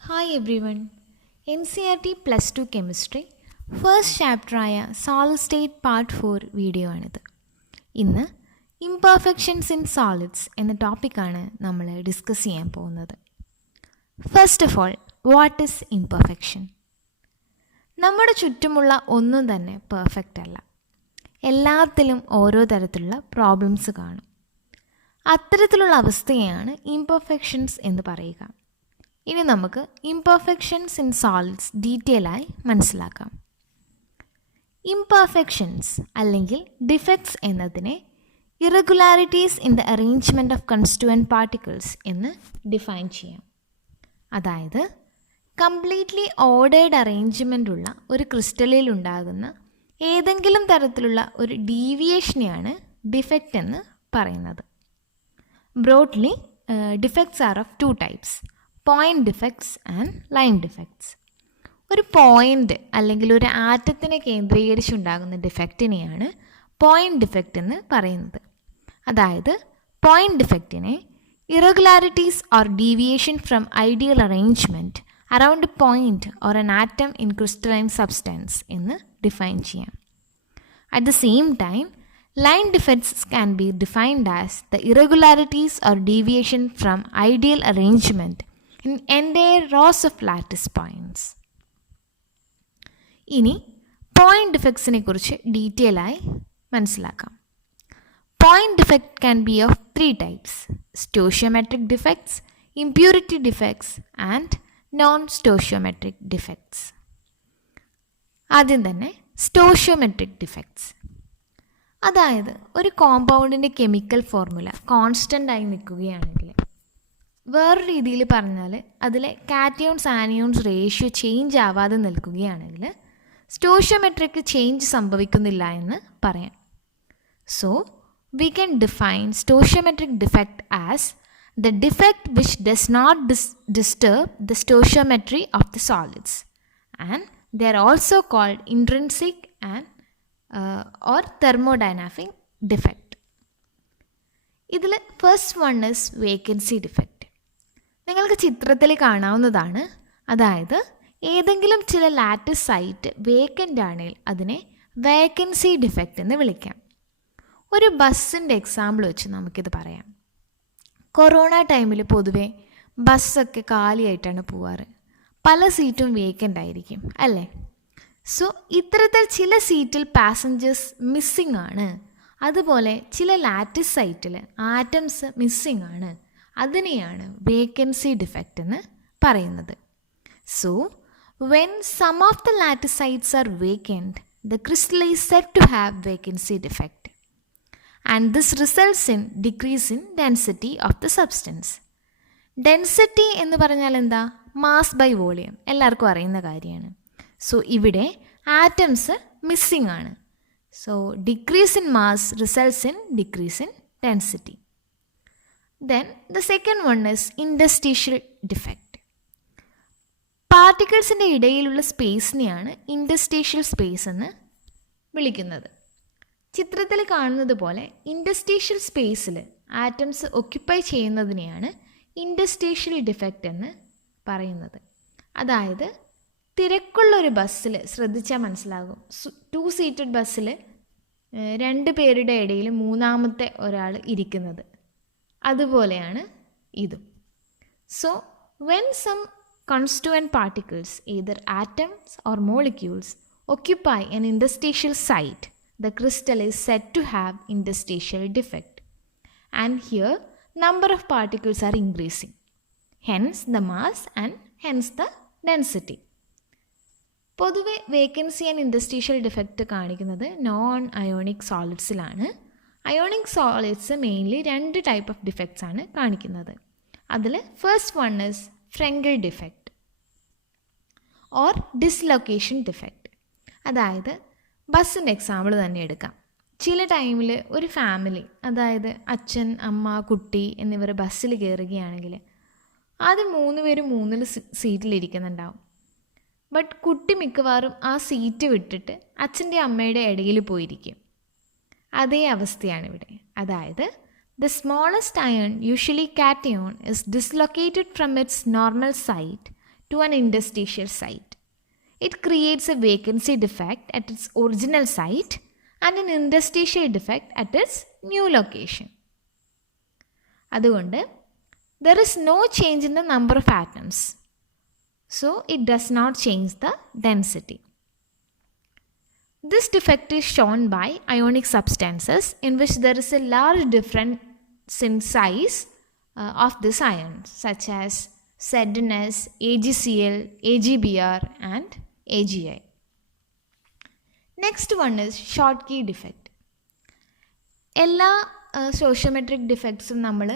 Hi everyone. NCERT +2 chemistry first ചാപ്റ്ററായ solid state part 4 video ആണിത്. ഇന്ന് imperfections in solids എന്ന ടോപ്പിക്കാണ് നമ്മൾ ഡിസ്കസ് ചെയ്യാൻ പോകുന്നത്. First of all, what is imperfection? നമ്മുടെ ചുറ്റുമുള്ള ഒന്നും തന്നെ പെർഫെക്റ്റ് അല്ല. എല്ലാത്തിലും ഓരോ തരത്തിലുള്ള പ്രോബ്ലംസ് കാണും. അത്തരത്തിലുള്ള അവസ്ഥയെയാണ് ഇംപെർഫെക്ഷൻസ് എന്ന് പറയുക. ഇനി നമുക്ക് ഇംപെർഫെക്ഷൻസ് ഇൻ സോളിഡ്സ് ഡീറ്റെയിൽ ആയി മനസ്സിലാക്കാം. ഇംപെർഫെക്ഷൻസ് അല്ലെങ്കിൽ ഡിഫക്ട്സ് എന്നതിനെ irregularities in the arrangement of constituent particles എന്ന് ഡിഫൈൻ ചെയ്യാം. അതായത് കംപ്ലീറ്റ്ലി ഓർഡേർഡ് അറേഞ്ച്മെൻ്റ് ഉള്ള ഒരു ക്രിസ്റ്റലിൽ ഉണ്ടാകുന്ന ഏതെങ്കിലും തരത്തിലുള്ള ഒരു ഡീവിയേഷനെയാണ് ഡിഫക്റ്റ് എന്ന് പറയുന്നത്. Broadly defects are of 2 types: point defects and line defects. ഒരു പോയിൻ്റ് അല്ലെങ്കിൽ ഒരു ആറ്റത്തിനെ കേന്ദ്രീകരിച്ചുണ്ടാകുന്ന ഡിഫക്റ്റിനെയാണ് പോയിൻ്റ് ഡിഫക്റ്റ് എന്ന് പറയുന്നത്. അതായത് പോയിൻ്റ് ഡിഫക്റ്റിനെ irregularities or deviation from ideal arrangement around a point or an atom in crystalline substance എന്ന് ഡിഫൈൻ ചെയ്യാം. At the same time, line defects can be defined as the irregularities or deviation from ideal arrangement in entire rows of lattice points. ഇനി point ഡിഫക്ട്സിനെ കുറിച്ച് detail ആയി മനസ്സിലാക്കാം. Point defect can be of 3 types: stoichiometric defects, impurity defects and non-stoichiometric defects. ആദ്യം തന്നെ stoichiometric defects. അതായത് ഒരു കോമ്പൗണ്ടിൻ്റെ chemical formula constant ആയി നിൽക്കുകയാണെങ്കിൽ, വേറെ രീതിയിൽ പറഞ്ഞാൽ അതിലെ കാറ്റയോൺസ് ആനിയോൺസ് റേഷ്യോ ചേഞ്ച് ആവാതെ നിൽക്കുകയാണെങ്കിൽ സ്റ്റോഷിയോമെട്രിക്ക് ചേഞ്ച് സംഭവിക്കുന്നില്ല എന്ന് പറയാം. So we can define stoichiometric defect as the defect which does not disturb the stoichiometry of the solids, and they are also called intrinsic and or thermodynamic defect. ഇതിൽ first one is vacancy defect. നിങ്ങൾക്ക് ചിത്രത്തിൽ കാണാവുന്നതാണ്. അതായത് ഏതെങ്കിലും ചില lattice site vacant ആണെങ്കിൽ അതിനെ vacancy defect എന്ന് വിളിക്കാം. ഒരു ബസ്സിൻ്റെ എക്സാമ്പിൾ വെച്ച് നമുക്കിത് പറയാം. കൊറോണ ടൈമിൽ പൊതുവെ ബസ്സൊക്കെ കാലിയായിട്ടാണ് പോവാറ്. പല സീറ്റും വേക്കൻ്റ് ആയിരിക്കും അല്ലേ? സോ ഇത്തരത്തിൽ ചില സീറ്റിൽ പാസഞ്ചേഴ്സ് മിസ്സിംഗ് ആണ്. അതുപോലെ ചില ലാറ്റിസ് സൈറ്റിൽ ആറ്റംസ് മിസ്സിംഗ് ആണ്. അതിനെയാണ് വേക്കൻസി ഡിഫക്റ്റ് എന്ന് പറയുന്നത്. So when some of the lattice sites are vacant, the crystal is said to have vacancy defect, and this results in decrease in density of the substance. Density എന്ന് പറഞ്ഞാൽ എന്താ? Mass by volume, എല്ലാവർക്കും അറിയുന്ന കാര്യമാണ്. So ഇവിടെ atoms missing ആണ്. So decrease in mass results in decrease in density. Then the second one is interstitial defect. പാർട്ടിക്കിൾസിൻ്റെ ഇടയിലുള്ള സ്പേസിനെയാണ് ഇൻഡസ്ട്രീഷ്യൽ സ്പേസ് എന്ന് വിളിക്കുന്നത്. ചിത്രത്തിൽ കാണുന്നത് പോലെ ഇൻഡസ്ട്രീഷ്യൽ സ്പേസിൽ ആറ്റംസ് ഒക്യുപ്പൈ ചെയ്യുന്നതിനെയാണ് ഇൻഡസ്ട്രീഷ്യൽ ഡിഫക്റ്റ് എന്ന് പറയുന്നത്. അതായത് തിരക്കുള്ള ഒരു ബസ്സിൽ ശ്രദ്ധിച്ചാൽ മനസ്സിലാകും. 2 സീറ്റഡ് ബസ്സിൽ 2 പേരുടെ ഇടയിൽ മൂന്നാമത്തെ ഒരാൾ ഇരിക്കുന്നത്. അതുപോലെയാണ് ഇതും. So when some constituent particles, either atoms or molecules, occupy an interstitial site, the crystal is said to have interstitial defect. And here number of particles are increasing, hence the mass and hence the density. പൊതുവെ vacancy and interstitial defect കാണിക്കുന്നത് non ionic സോളിഡ്സിലാണ്. Ionic solids mainly 2 type of defects ആണ് കാണിക്കുന്നത്. അതിൽ first one is Frenkel defect or dislocation defect. അതായത് ബസ്സിൻ്റെ example തന്നെ എടുക്കാം. ചില ടൈമിൽ ഒരു ഫാമിലി, അതായത് അച്ഛൻ, അമ്മ, കുട്ടി എന്നിവർ ബസ്സിൽ കയറുകയാണെങ്കിൽ ആദ്യം 3 പേരും 3 സീറ്റിലിരിക്കുന്നുണ്ടാവും. ബട്ട് കുട്ടി മിക്കവാറും ആ സീറ്റ് വിട്ടിട്ട് അച്ഛൻ്റെ അമ്മയുടെ ഇടയിൽ പോയിരിക്കും. അതേ അവസ്ഥയാണ് ഇവിടെ. അതായത് the smallest ion, usually cation, is dislocated from its normal site to an interstitial site. It creates a vacancy defect at its original site and an interstitial defect at its new location. അതുകൊണ്ട് there is no change in the number of atoms. So it does not change the density. This defect is shown by ionic substances in which there is a large difference in size of this ion, such as ZnS, AgCl, AgBr and AgI. Next one is Schottky defect. എല്ലാ stoichiometric ഡിഫക്ട്സും നമ്മൾ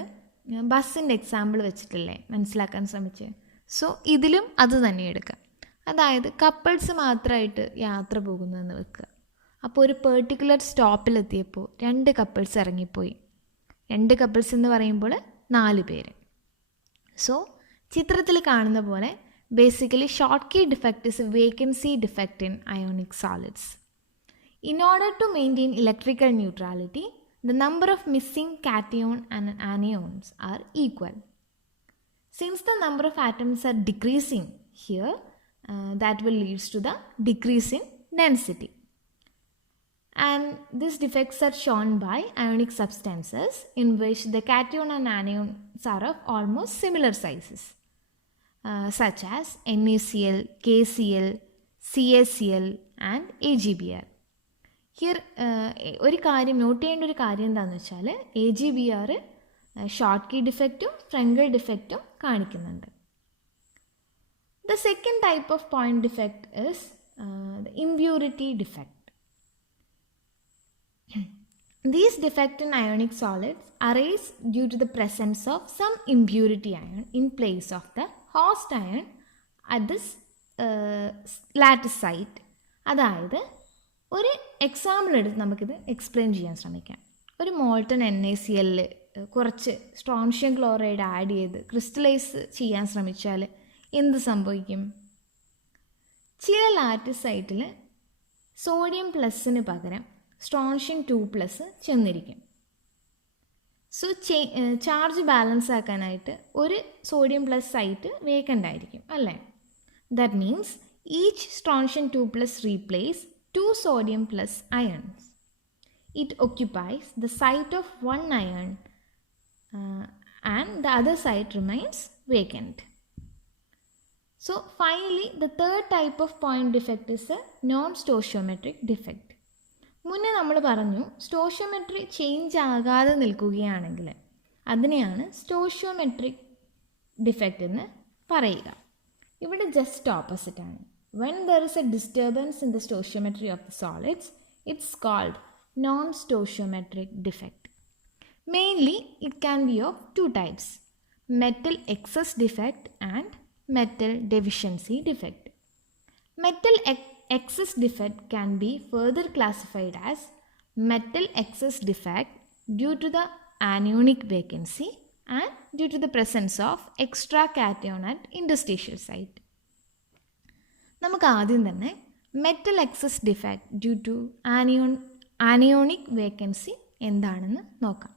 ബസ്സിൻ്റെ example വെച്ചിട്ടല്ലേ മനസ്സിലാക്കാൻ ശ്രമിച്ച്. So ഇതിലും അത് തന്നെ എടുക്കാം. അതായത് കപ്പിൾസ് മാത്രമായിട്ട് യാത്ര പോകുന്നതെന്ന് വെക്കുക. അപ്പോൾ ഒരു പെർട്ടിക്കുലർ സ്റ്റോപ്പിലെത്തിയപ്പോൾ 2 കപ്പിൾസ് ഇറങ്ങിപ്പോയി. 2 കപ്പിൾസ് എന്ന് പറയുമ്പോൾ 4 പേര്. സോ ചിത്രത്തിൽ കാണുന്ന പോലെ basically Schottky defect is a vacancy defect in ionic solids. In order to maintain electrical neutrality, the number of missing cation and anions are equal. Since the number of atoms are decreasing here, that will lead to the decrease in density. And these defects are shown by ionic substances in which the cation and anions are of almost similar sizes, such as NaCl, KCl, CaCl and AgBr. Here ഒരു കാര്യം not ചെയ്യേണ്ട ഒരു കാര്യം എന്താണെന്ന് വെച്ചാൽ AgBr Schottky ഡിഫക്റ്റും ഫ്രെങ്കൽ ഡിഫക്റ്റും കാണിക്കുന്നുണ്ട്. The second type of point defect is the impurity defect. These defects in ionic solids arise due to the presence of some impurity ion in place of the host ion at this lattice site. അതായത് ഒരു example എടുത്ത് നമുക്കിത് explain ചെയ്യാൻ ശ്രമിക്കാം. ഒരു molten NaCl കുറച്ച് strontium chloride add ചെയ്ത് crystallise ചെയ്യാൻ ശ്രമിച്ചാൽ എന്ത് സംഭവിക്കും? ചില ലാറ്റിസ് സൈറ്റിൽ സോഡിയം പ്ലസിന് പകരം സ്ട്രോൺഷ്യം 2+ ചെന്നിരിക്കും. സോ ചാർജ് ബാലൻസ് ആക്കാനായിട്ട് ഒരു സോഡിയം പ്ലസ് സൈറ്റ് വേക്കൻ്റ് ആയിരിക്കും അല്ലേ? That means each strontium 2+ replace 2 sodium plus ions. It occupies the site of one ion and the other site remains vacant. So finally, the third type of point defect is a non-stoichiometric defect. മുന്നേ നമ്മൾ പറഞ്ഞു സ്റ്റോഷിയോമെട്രി change ആകാതെ നിൽക്കുകയാണെങ്കിൽ അതിനെയാണ് stoichiometric defect എന്ന് പറയുക. ഇവിടെ just ഓപ്പോസിറ്റാണ്. When there is a disturbance in the stoichiometry of the solids, it's called non-stoichiometric defect. Mainly, it can be of 2 types, metal excess defect and metal deficiency defect. Metal excess defect can be further classified as metal excess defect due to the anionic vacancy and due to the presence of extra cation at interstitial site. നമുക്ക് ആദ്യം തന്നെ metal excess defect due to anionic vacancy എന്താണെന്ന് നോക്കാം.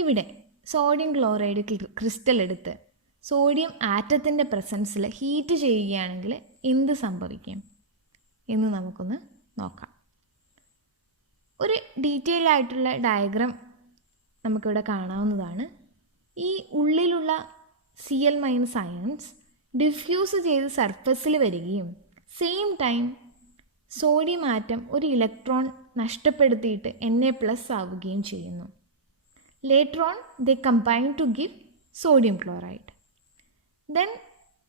ഇവിടെ sodium chloride crystal എടുത്ത് sodium ആറ്റത്തിൻ്റെ പ്രസൻസിൽ heat ചെയ്യുകയാണെങ്കിൽ എന്ത് സംഭവിക്കും എന്ന് നമുക്കൊന്ന് നോക്കാം. ഒരു ഡീറ്റെയിൽ ആയിട്ടുള്ള ഡയഗ്രാം നമുക്കിവിടെ കാണാവുന്നതാണ്. ഈ ഉള്ളിലുള്ള Cl- അയൺസ് ഡിഫ്യൂസ് ചെയ്ത് സർഫസിൽ വരികയും സെയിം ടൈം സോഡിയം ആറ്റം ഒരു ഇലക്ട്രോൺ നഷ്ടപ്പെടുത്തിയിട്ട് Na+ ആവുകയും ചെയ്യുന്നു. Later on they combine to give sodium chloride. Then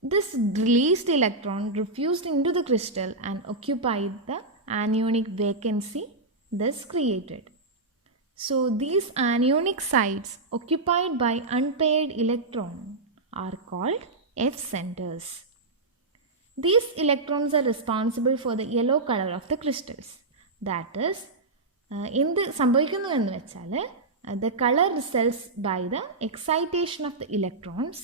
this released electron diffused into the crystal and occupied the anionic vacancy thus created. So these anionic sites occupied by unpaired electrons are called F-centers. These electrons are responsible for the yellow color of the crystals. That is, എന്ത് സംഭവിക്കുന്നു എന്ന് വെച്ചാൽ the color results by the excitation of the electrons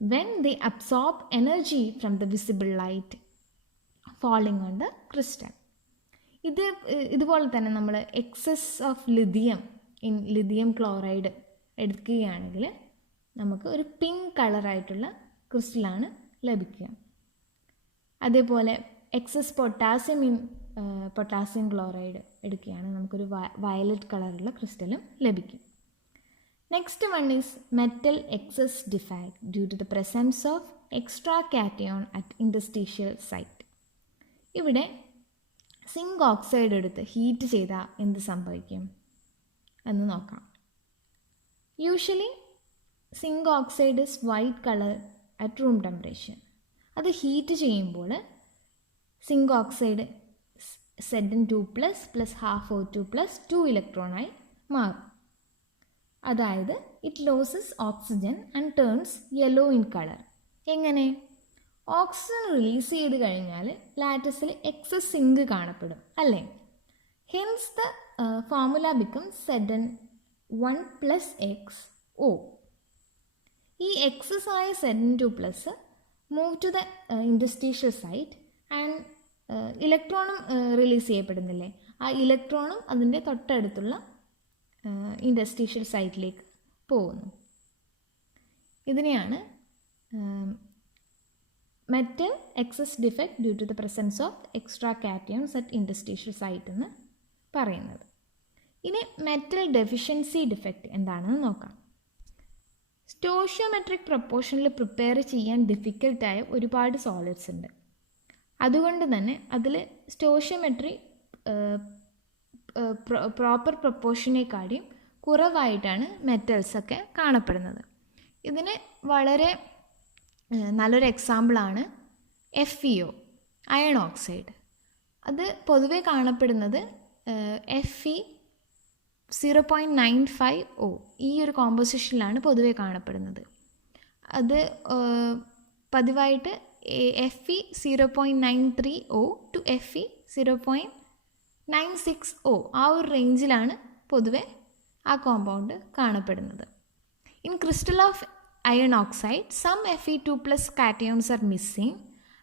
when they absorb energy from the visible light falling on the crystal. ഇതുപോലെ തന്നെ നമ്മൾ excess of lithium in lithium chloride എടുക്കുകയാണെങ്കിൽ നമുക്ക് ഒരു പിങ്ക് കളറായിട്ടുള്ള ക്രിസ്റ്റലാണ് ലഭിക്കുക. അതേപോലെ excess potassium in potassium chloride എടുക്കുകയാണെങ്കിൽ നമുക്കൊരു വയലറ്റ് കളറുള്ള ക്രിസ്റ്റലും ലഭിക്കും. Next one is metal excess defect due to the presence of extra cation at interstitial site. ഇവിടെ സിങ്ക് ഓക്സൈഡ് എടുത്ത് ഹീറ്റ് ചെയ്താൽ എന്ത് സംഭവിക്കും എന്ന് നോക്കാം. Usually zinc oxide is white colour at room temperature. അത് ഹീറ്റ് ചെയ്യുമ്പോൾ zinc oxide Zn2+ plus half O2 plus 2 ഇലക്ട്രോണായി മാറും. അതായത് it loses oxygen and turns yellow in colour. എങ്ങനെ? ഓക്സിജൻ റിലീസ് ചെയ്ത് കഴിഞ്ഞാൽ ലാറ്റസിൽ എക്സസ് സിങ്ക് കാണപ്പെടും അല്ലേ? Hence the formula become Zn1 plus XO. ഈ എക്സസ് ആയ Zn2+ move to the interstitial site and ഇലക്ട്രോണും റിലീസ് ചെയ്യപ്പെടുന്നില്ലേ, ആ ഇലക്ട്രോണും അതിൻ്റെ തൊട്ടടുത്തുള്ള ഇൻഡസ്ട്രീഷ്യൽ സൈറ്റിലേക്ക് പോകുന്നു. ഇതിനെയാണ് metal excess defect due to the presence of extra cations at interstitial site എന്ന് പറയുന്നത്. ഇനി മെറ്റൽ ഡെഫിഷ്യൻസി ഡിഫെക്റ്റ് എന്താണെന്ന് നോക്കാം. സ്റ്റോഷ്യോമെട്രിക് പ്രൊപ്പോർഷനിൽ പ്രിപ്പയർ ചെയ്യാൻ ഡിഫിക്കൽട്ടായ ഒരുപാട് സോളിഡ്സ് ഉണ്ട്. അതുകൊണ്ട് തന്നെ അതിൽ സ്റ്റോഷ്യോമെട്രി പ്രോപ്പർ പ്രൊപ്പോർഷനേക്കാളും കുറവായിട്ടാണ് മെറ്റൽസൊക്കെ കാണപ്പെടുന്നത്. ഇതിന് വളരെ നല്ലൊരു എക്സാമ്പിളാണ് FeO, അയൺ ഓക്സൈഡ്. അത് പൊതുവെ കാണപ്പെടുന്നത് Fe 0.95O ഈ ഒരു കോമ്പോസിഷനിലാണ് പൊതുവെ കാണപ്പെടുന്നത്. അത് പതിവായിട്ട് Fe 0.93O to Fe 0.96O ആ ഒരു റേഞ്ചിലാണ് പൊതുവെ ആ കോമ്പൗണ്ട് കാണപ്പെടുന്നത്. In crystal of iron oxide, some Fe2+ cations are missing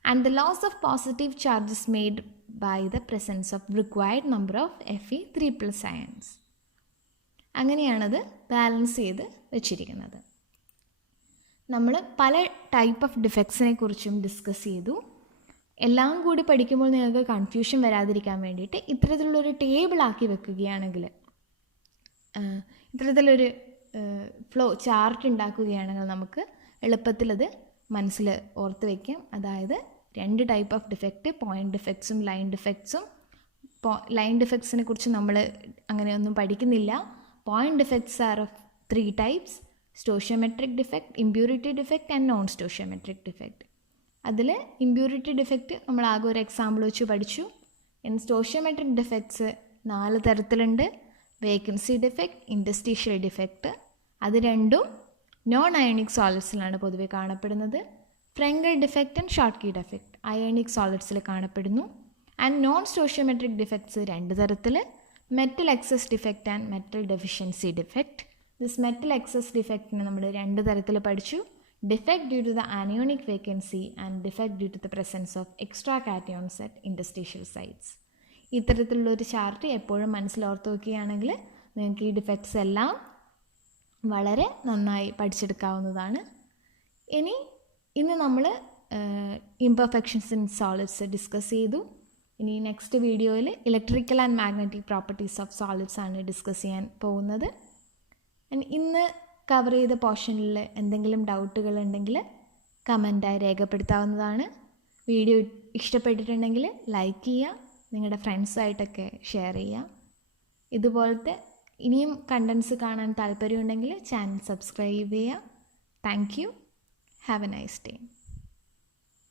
and the loss of positive charge is made by the presence of required number of Fe3+ ions. അങ്ങനെയാണത് balance ചെയ്ത് വെച്ചിരിക്കുന്നത്. നമ്മൾ പല ടൈപ്പ് ഓഫ് ഡിഫെക്ട്സിനെ കുറിച്ചും discuss ചെയ്തു. എല്ലാം കൂടി പഠിക്കുമ്പോൾ നിങ്ങൾക്ക് കൺഫ്യൂഷൻ വരാതിരിക്കാൻ വേണ്ടിയിട്ട് ഇത്തരത്തിലുള്ളൊരു ടേബിളാക്കി വെക്കുകയാണെങ്കിൽ, ഇത്തരത്തിലൊരു ഫ്ലോ ചാർട്ട് ഉണ്ടാക്കുകയാണെങ്കിൽ നമുക്ക് എളുപ്പത്തിലത് മനസ്സിൽ ഓർത്ത് വയ്ക്കാം. അതായത് 2 ടൈപ്പ് ഓഫ് ഡിഫെക്റ്റ്, പോയിൻ്റ് ഡിഫെക്ട്സും ലൈൻ ഡിഫെക്ട്സും. ലൈൻ ഡിഫെക്ട്സിനെ കുറിച്ച് നമ്മൾ അങ്ങനെയൊന്നും പഠിക്കുന്നില്ല. Point defects are of 3 types: stoichiometric defect, impurity defect and non stoichiometric defect. അതിൽ ഇമ്പ്യൂരിറ്റി ഡിഫെക്റ്റ് നമ്മൾ ആകെ ഒരു എക്സാമ്പിൾ വെച്ച് പഠിച്ചു. സ്റ്റോഷ്യോമെട്രിക് ഡിഫെക്ട്സ് 4 തരത്തിലുണ്ട്: വേക്കൻസി ഡിഫെക്റ്റ്, ഇൻഡസ്ട്രീഷ്യൽ ഡിഫെക്റ്റ്. അത് രണ്ടും നോൺ അയണിക് സോളിഡ്സിലാണ് പൊതുവെ കാണപ്പെടുന്നത്. Frenkel defect and Schottky defect ionic സോളിഡ്സിൽ കാണപ്പെടുന്നു. ആൻഡ് നോൺ സ്റ്റോഷ്യോമെട്രിക് ഡിഫെക്ട്സ് 2 തരത്തിൽ: metal excess defect and metal deficiency defect. This metal excess ഡിഫെക്റ്റിനെ നമ്മൾ 2 തരത്തിൽ പഠിച്ചു: defect due to the anionic vacancy and defect due to the presence of extra cations at interstitial sites. ഇത്തരത്തിലുള്ളൊരു chart എപ്പോഴും മനസ്സിലോർത്ത് വയ്ക്കുകയാണെങ്കിൽ നിങ്ങൾക്ക് ഈ ഡിഫെക്ട്സ് എല്ലാം വളരെ നന്നായി പഠിച്ചെടുക്കാവുന്നതാണ്. ഇന്ന് നമ്മൾ ഇംപെർഫെക്ഷൻസ് ഇൻ സോളിഡ്സ് ഡിസ്കസ് ചെയ്തു. ഇനി നെക്സ്റ്റ് വീഡിയോയിൽ electrical and magnetic properties of solids ആണ് ഡിസ്കസ് ചെയ്യാൻ പോകുന്നത്. ഇന്ന് കവർ ചെയ്ത പോർഷനിൽ എന്തെങ്കിലും ഡൗട്ടുകൾ ഉണ്ടെങ്കിൽ കമൻറ്റായി രേഖപ്പെടുത്താവുന്നതാണ്. വീഡിയോ ഇഷ്ടപ്പെട്ടിട്ടുണ്ടെങ്കിൽ ലൈക്ക് ചെയ്യുക, നിങ്ങളുടെ ഫ്രണ്ട്സായിട്ടൊക്കെ ഷെയർ ചെയ്യുക. ഇതുപോലത്തെ ഇനിയും കണ്ടൻസ് കാണാൻ താല്പര്യമുണ്ടെങ്കിൽ ചാനൽ സബ്സ്ക്രൈബ് ചെയ്യുക. Thank you. Have A nice day.